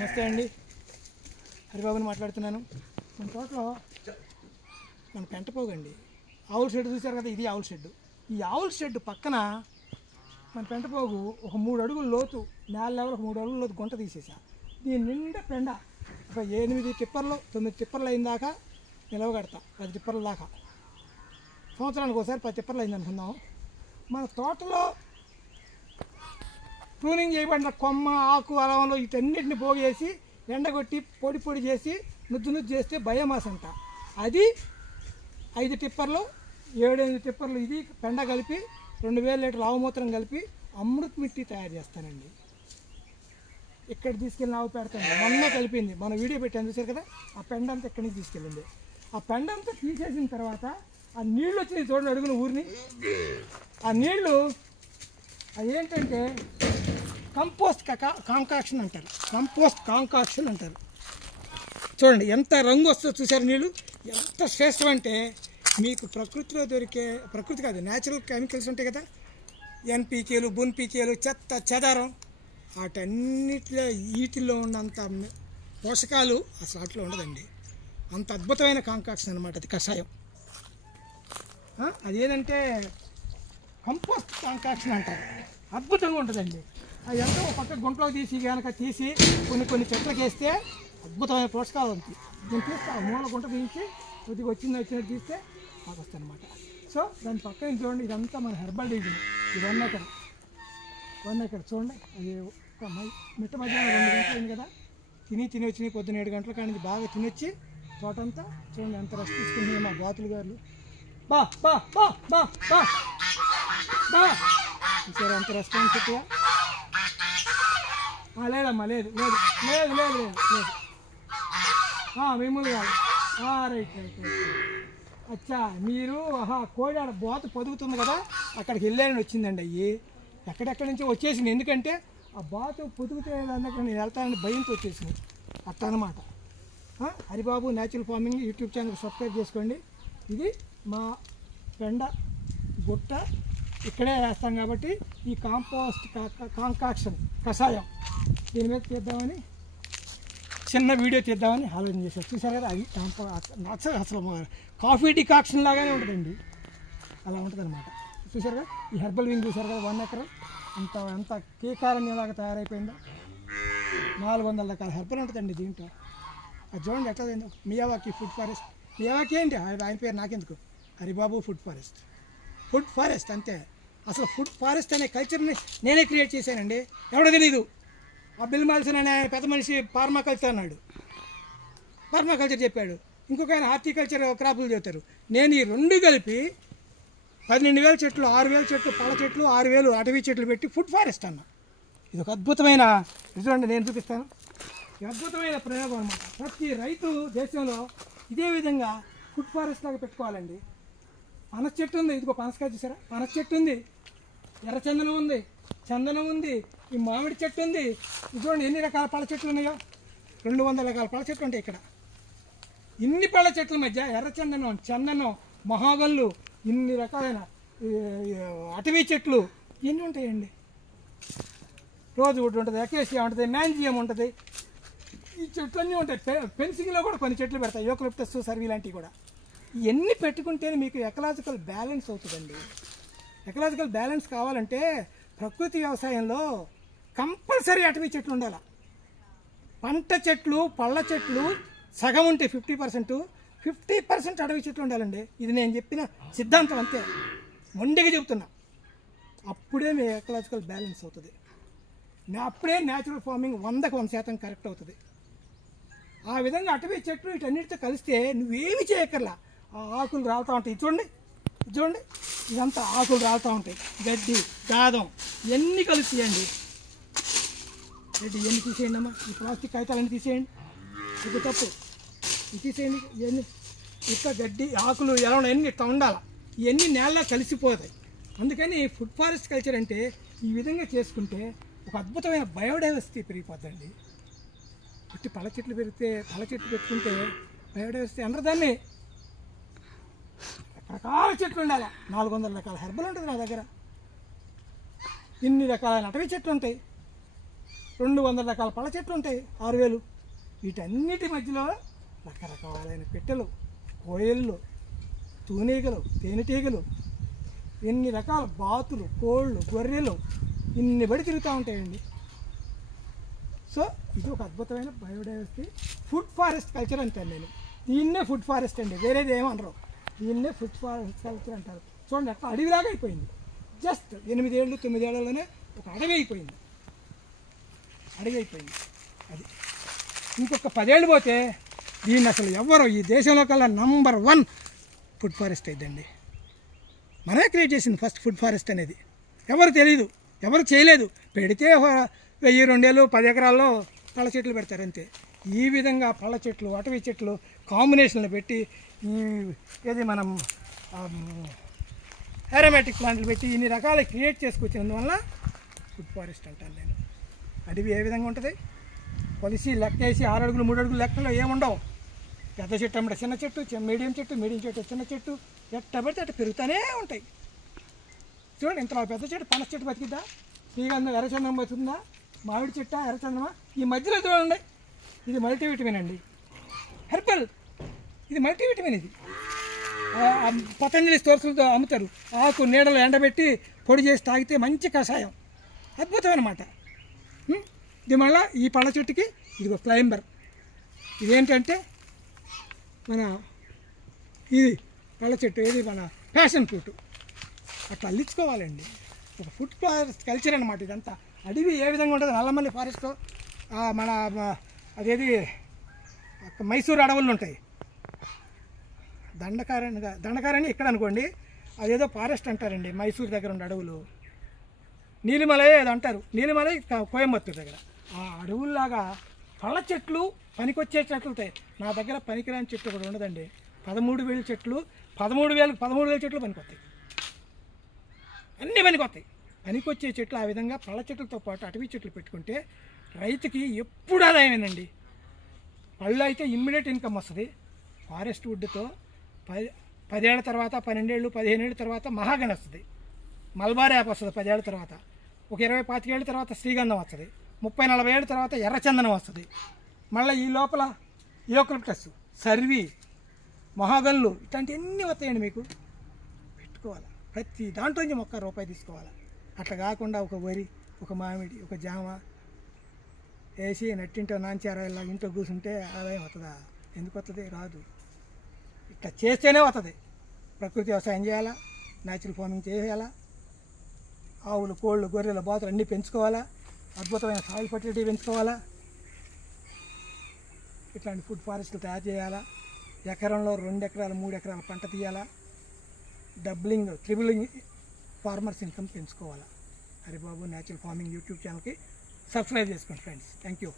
నమస్తే అండి, హరిబాబుని మాట్లాడుతున్నాను. మన తోటలో మన పెంటపోగండి ఆవుల షెడ్ చూశారు కదా, ఇది ఆవుల షెడ్. ఈ ఆవుల షెడ్ పక్కన మన పెంటపోగు ఒక 3 అడుగుల లోతు, నేల లెవెల్ ఒక 3 అడుగుల లోతు గుంట తీసేసా. దీని నిండా పెండ ఒక 8 టిప్పర్లు 9 టిప్పర్లు అయిన దాకా నిలవగడతా. 10 టిప్పర్ల దాకా సంవత్సరానికి ఒకసారి 10 టిప్పర్లు అయింది అనుకుందాం. మన తోటలో ప్రూనింగ్ చేయబడిన కొమ్మ, ఆకు, అలవంలో వీటన్నిటిని పోగేసి ఎండగొట్టి పొడి పొడి చేసి నుజ్జు చేస్తే బయోమాస్ అంట. అది 5 టిప్పర్లు 7-8 టిప్పర్లు ఇది పెండ కలిపి 2000 లీటర్ల ఆవుమూత్రం కలిపి అమృత్ మిట్టి తయారు చేస్తానండి. ఇక్కడ తీసుకెళ్ళి ఆవు పెడతాను. మొన్న కలిపింది, మన వీడియో పెట్టాను చూసారు కదా. ఆ పెండ అంతా ఇక్కడి నుంచి తీసుకెళ్ళింది. ఆ పెండ అంతా తీసేసిన తర్వాత ఆ నీళ్ళు వచ్చినాయి చూడండి, అడుగున ఊరిని. ఆ నీళ్ళు అది ఏంటంటే కంపోస్ట్ కాంకాక్షన్ అంటారు. కంపోస్ట్ కాంకాక్షన్ అంటారు. చూడండి ఎంత రంగు వస్తుందో చూసారు. నీళ్ళు ఎంత శ్రేష్టం అంటే, మీకు ప్రకృతిలో దొరికే, ప్రకృతి కాదు న్యాచురల్ కెమికల్స్ ఉంటాయి కదా, ఎన్పీకేలు, బున్పీకేలు, చెత్త చెదారం, వాటన్నిటిలో వీటిల్లో ఉన్నంత పోషకాలు అసలు వాటిలో ఉండదండి. అంత అద్భుతమైన కాంకాక్షన్ అనమాట అది, కషాయం. అదేంటంటే కంపోస్ట్ కాంకాక్షన్ అంటారు. అద్భుతంగా ఉంటుందండి. అది ఎంతో ఒక పక్క గుంటలో తీసి కొన్ని చెట్లకి వేస్తే అద్భుతమైన పోషకాలు ఉంటాయి. దీన్ని తీస్తే ఆ మూల గుంట తీసి కొద్దిగా వచ్చినట్టు తీస్తే మాకు వస్తాయి అనమాట. సో దాని పక్కన చూడండి, ఇదంతా మన హెర్బల్ డీజిల్. ఇది 1 ఎకర్ చూడండి. అది మిట్ట మధ్యాహ్నం 2 గంటలు అయింది కదా, తిని వచ్చినాయి. పొద్దున్న 7 గంటల కానీ బాగా తినొచ్చి తోటంతా చూడండి ఎంత రెస్ట్ తీసుకుంది మా బాతులు గారు. బా బా బా బా బా బా చూసారు ఎంత రెస్పాన్సిబిలిటీగా. లేదమ్మా, లేదు లేదు లేదు లేదు లేదు లేదు మిమ్మల్ని కాదు. రైట్. అచ్చా, మీరు కోడి ఆడ బోత పొదుగుతుంది కదా, అక్కడికి వెళ్ళానని వచ్చిందండి. అయ్యి ఎక్కడెక్కడి నుంచో వచ్చేసింది. ఎందుకంటే ఆ బాత పొదుగుతే దగ్గర నేను వెళ్తానని భయంతో వచ్చేసింది. అట్లా అనమాట. Haribabu natural farming YouTube channel subscribe చేసుకోండి. ఇది మా పెండ గుట్ట ఇక్కడే వేస్తాం కాబట్టి ఈ కాంపోస్ట్ కాంకాక్షన్ కషాయం దీని మీద తీద్దామని చిన్న వీడియో తీద్దామని ఆలోచన చేశారు. చూసారు కదా, అది అసలు కాఫీ డికాక్షన్ లాగానే ఉంటుందండి. అలా ఉంటుంది అనమాట. చూసారు కదా, ఈ హెర్బల్ వింగ్ చూసారు కదా, 1 ఎకర్ అంత కేకారణ్యంలాగా తయారైపోయిందో. 400 రకాల హెర్బల్ ఉంటుందండి దీంట్లో. అది చూడండి ఎట్లా అయిందో. Miyawaki food forest. మియావాకి ఏంటి ఆయన పేరు నాకెందుకు, హరిబాబు ఫుడ్ ఫారెస్ట్ అంతే. అసలు ఫుడ్ ఫారెస్ట్ అనే కల్చర్ని నేనే క్రియేట్ చేశానండి. ఎవడో తెలీదు. ఆ బిల్ మాల్సన్ అనే పెద్ద మనిషి పార్మాకల్చర్ అన్నాడు, పార్మాకల్చర్ చెప్పాడు. ఇంకొక ఆయన హార్టికల్చర్ క్రాపులు చెప్తారు. నేను ఈ 2 కలిపి 12,000 చెట్లు, 6,000 చెట్లు పళ్ళ చెట్లు, 6,000 అటవీ చెట్లు పెట్టి ఫుడ్ ఫారెస్ట్ అన్నా. ఇది ఒక అద్భుతమైన, చూడండి నేను చూపిస్తాను. ఈ అద్భుతమైన ప్రయోగం అనమాట. ప్రతి రైతు దేశంలో ఇదే విధంగా ఫుడ్ ఫారెస్ట్ లాగా పెట్టుకోవాలండి. పనస చెట్టు ఉంది, ఇదిగో పనసకాయ చూసారా, పనస చెట్టు ఉంది, ఎర్రచందనం ఉంది, చందనం ఉంది, ఈ మామిడి చెట్టు ఉంది. ఇది చూడండి ఎన్ని రకాల పళ్ళ చెట్లు ఉన్నాయో. 200 రకాల పళ్ళ చెట్లు ఉంటాయి ఇక్కడ. ఇన్ని పళ్ళ చెట్ల మధ్య ఎర్రచందనం, చందనం, మహాగళ్ళు, ఇన్ని రకాలైన అటవీ చెట్లు ఎన్ని ఉంటాయండి. రోజువుడ్ ఉంటుంది, అకేసియా ఉంటుంది, మ్యాంజియం ఉంటుంది, ఈ చెట్లు అన్నీ ఉంటాయి. ఫెన్సింగ్లో కూడా కొన్ని చెట్లు పెడతాయి, యూకలిప్టస్, సర్వీ లాంటివి కూడా. ఇవన్నీ పెట్టుకుంటేనే మీకు ఎకలాజికల్ బ్యాలెన్స్ అవుతుందండి. ఎకలాజికల్ బ్యాలెన్స్ కావాలంటే ప్రకృతి వ్యవసాయంలో కంపల్సరీ అటవీ చెట్లు ఉండాలి. పంట చెట్లు, పళ్ళ చెట్లు సగం ఉంటే 50% అటవీ చెట్లు ఉండాలండి. ఇది నేను చెప్పిన సిద్ధాంతం అంతే, మొండిగా చెబుతున్నా. అప్పుడే మీ ఎకలాజికల్ బ్యాలెన్స్ అవుతుంది. అప్పుడే న్యాచురల్ ఫార్మింగ్ 100% కరెక్ట్ అవుతుంది. ఆ విధంగా అటవీ చెట్లు వీటన్నిటితో కలిస్తే నువ్వేమి చేయక్కర్లా. ఆ ఆకులు రాలుతూ ఉంటాయి. చూడండి ఇదంతా ఆకులు రాలుతూ ఉంటాయి. గడ్డి, గాదం ఇవన్నీ కలుస్తాయండి. గడ్డి ఇవన్నీ తీసేయండి అమ్మా. ఈ ప్లాస్టిక్ కాగితాలన్నీ తీసేయండి. ఇది తప్పు, ఇది తీసేయండి. ఇవన్నీ ఇట్లా గడ్డి, ఆకులు ఎలా ఉన్నాయి ఇట్లా ఉండాలి. ఇవన్నీ నేలలో కలిసిపోతాయి. అందుకని ఫుడ్ ఫారెస్ట్ కల్చర్ అంటే ఈ విధంగా చేసుకుంటే ఒక అద్భుతమైన బయోడైవర్సిటీ పెరిగిపోద్దండి. ఇట్టి పళ్ళ చెట్లు పెట్టుకుంటే బయోడైవర్సిటీ అందరూ దాన్ని రకరకాల చెట్లు ఉండాలి. 400 రకాల హెర్బల్ ఉంటుంది నా దగ్గర. ఇన్ని రకాలైన అటవీ చెట్లు ఉంటాయి. 200 రకాల పళ్ళ చెట్లు ఉంటాయి 6000. వీటన్నిటి మధ్యలో రకరకాలైన పెట్టెలు, కోయళ్ళు, తూనీగలు, తేనెటీగలు, ఎన్ని రకాల బాతులు, కోళ్ళు, గొర్రెలు ఇన్ని బడి తిరుగుతూ ఉంటాయండి. సో ఇది ఒక అద్భుతమైన బయోడైవర్సిటీ ఫుడ్ ఫారెస్ట్ కల్చర్ అంటాను నేను. దీన్నే ఫుడ్ ఫారెస్ట్ అండి, వేరేది ఏమనరు. దీన్నే ఫుడ్ ఫారెస్ట్ కల్చర్ అంటారు. చూడండి అట్లా అడవిలాగా అయిపోయింది. జస్ట్ 8 ఏళ్ళు 9 ఏళ్లలోనే ఒక అడవి అయిపోయింది. అది ఇంకొక 10 ఏళ్ళు పోతే దీన్ని అసలు ఎవరు ఈ దేశంలో కల్లా నంబర్ 1 ఫుడ్ ఫారెస్ట్ అయిద్దండి. మనమే క్రియేట్ చేసింది ఫస్ట్ ఫుడ్ ఫారెస్ట్ అనేది. ఎవరు తెలియదు, ఎవరు చేయలేదు. పెడితే 1000, 2000, 10 ఎకరాల్లో పళ్ళ చెట్లు పెడతారు అంతే. ఈ విధంగా పళ్ళ చెట్లు, అటవీ చెట్లు కాంబినేషన్లు పెట్టి ఏది మనం ఏరోమాటిక్ ప్లాంట్లు పెట్టి ఇన్ని రకాలు క్రియేట్ చేసుకొచ్చినందువల్ల ఫుడ్ ఫారెస్ట్ అంటాను నేను. అడవి ఏ విధంగా ఉంటుంది, కొలిసి లెక్కేసి 6 అడుగులు 3 అడుగులు లెక్కలో ఏముండవు. పెద్ద చెట్టు అమ్మట చిన్న చెట్టు, మీడియం చెట్టు చిన్న చెట్టు ఎట్ట పడితే అట్ట పెరుగుతూనే ఉంటాయి. చూడండి ఇంతలో పెద్ద చెట్టు పనస చెట్టు బతికిద్దా, శ్రీగంధం ఎర్రచందనం బతుకుందా, మామిడి చెట్ట ఎర్రచందమా, ఈ మధ్యలో చూడండి ఇది మల్టీవిటమిన్ అండి, హెర్బల్. ఇది మల్టీవిటమిన్. ఇది పతంజలి స్టోర్స్లతో అమ్ముతారు. ఆకు నీడలో ఎండబెట్టి పొడి చేసి తాగితే మంచి కషాయం, అద్భుతం అన్నమాట. ఇది మళ్ళీ ఈ పళ్ళ చెట్టుకి ఇదిగో క్లైంబర్. ఇదేంటంటే మన ఇది పళ్ళ చెట్టు, ఏది మన ప్యాషన్ ఫ్రూట్. అట్లా అల్లించుకోవాలండి. ఒక ఫుడ్ ఫారెస్ట్ కల్చర్ అనమాట ఇదంతా. అడవి ఏ విధంగా ఉంటుంది, నల్లమల్లి ఫారెస్ట్లో మన అదేది మైసూరు అడవులు ఉంటాయి. దండకారణి ఇక్కడ అనుకోండి, అదేదో ఫారెస్ట్ అంటారండి మైసూరు దగ్గర ఉండే అడవులు. నీలిమలై అది అంటారు, నీలిమలై కోయంబత్తూరు దగ్గర. ఆ అడవుల్లాగా పళ్ళ చెట్లు పనికొచ్చే చెట్లు ఉంటాయి. నా దగ్గర పనికిరాని చెట్టు కూడా ఉండదండి. 13,000 చెట్లు, 13,000 చెట్లు పనికొస్తాయి. అన్నీ పనికొస్తాయి. పనికొచ్చే చెట్లు ఆ విధంగా పళ్ళ చెట్లతో పాటు అటవీ చెట్లు పెట్టుకుంటే రైతుకి ఎప్పుడు ఆదాయమేనండి. పళ్ళు అయితే ఇమ్మీడియట్ ఇన్కమ్ వస్తుంది. ఫారెస్ట్ వుడ్తో 10 ఏళ్ళ తర్వాత, 12 ఏళ్ళు 15 ఏళ్ళ తర్వాత మహాగని వస్తుంది, మల్బార్ యాప్ వస్తుంది. 10 ఏళ్ళ తర్వాత ఒక 20-25 ఏళ్ళ తర్వాత శ్రీగంధం వస్తుంది, 30-40 ఏళ్ళ తర్వాత ఎర్రచందనం వస్తుంది. మళ్ళీ ఈ లోపల యూకలిప్టస్, సర్వి, మహాగన్లు ఇట్లాంటివన్నీ వస్తాయండి. మీకు పెట్టుకోవాలి, ప్రతి దాంట్లో నుంచి మొక్క రూపాయి తీసుకోవాలి. అట్లా కాకుండా ఒక వరి, ఒక మామిడి, ఒక జామ వేసి నట్టింటో నాంచారా ఇలా ఇంట్లో కూర్చుంటే ఆదాయం వస్తుందా? ఎందుకు వస్తుంది? రాదు. ఇట్లా చేస్తేనే వస్తుంది. ప్రకృతి వ్యవసాయం చేయాలా, న్యాచురల్ ఫార్మింగ్ చేయాలా, ఆవులు, కోళ్ళు, గొర్రెలు, బాతులు అన్నీ పెంచుకోవాలా, అద్భుతమైన సాయిల్ ఫర్టిలిటీ పెంచుకోవాలా, ఇట్లాంటి ఫుడ్ ఫారెస్ట్లు తయారు చేయాలా, ఎకరంలో 2 ఎకరాలు 3 ఎకరాల పంట తీయాలా, డబ్లింగ్ ట్రిబులింగ్ ఫార్మర్స్ ఇన్కమ్ పెంచుకోవాలా. హరిబాబు న్యాచురల్ ఫార్మింగ్ యూట్యూబ్ ఛానల్కి సబ్స్క్రైబ్ చేసుకోండి ఫ్రెండ్స్. Thank you.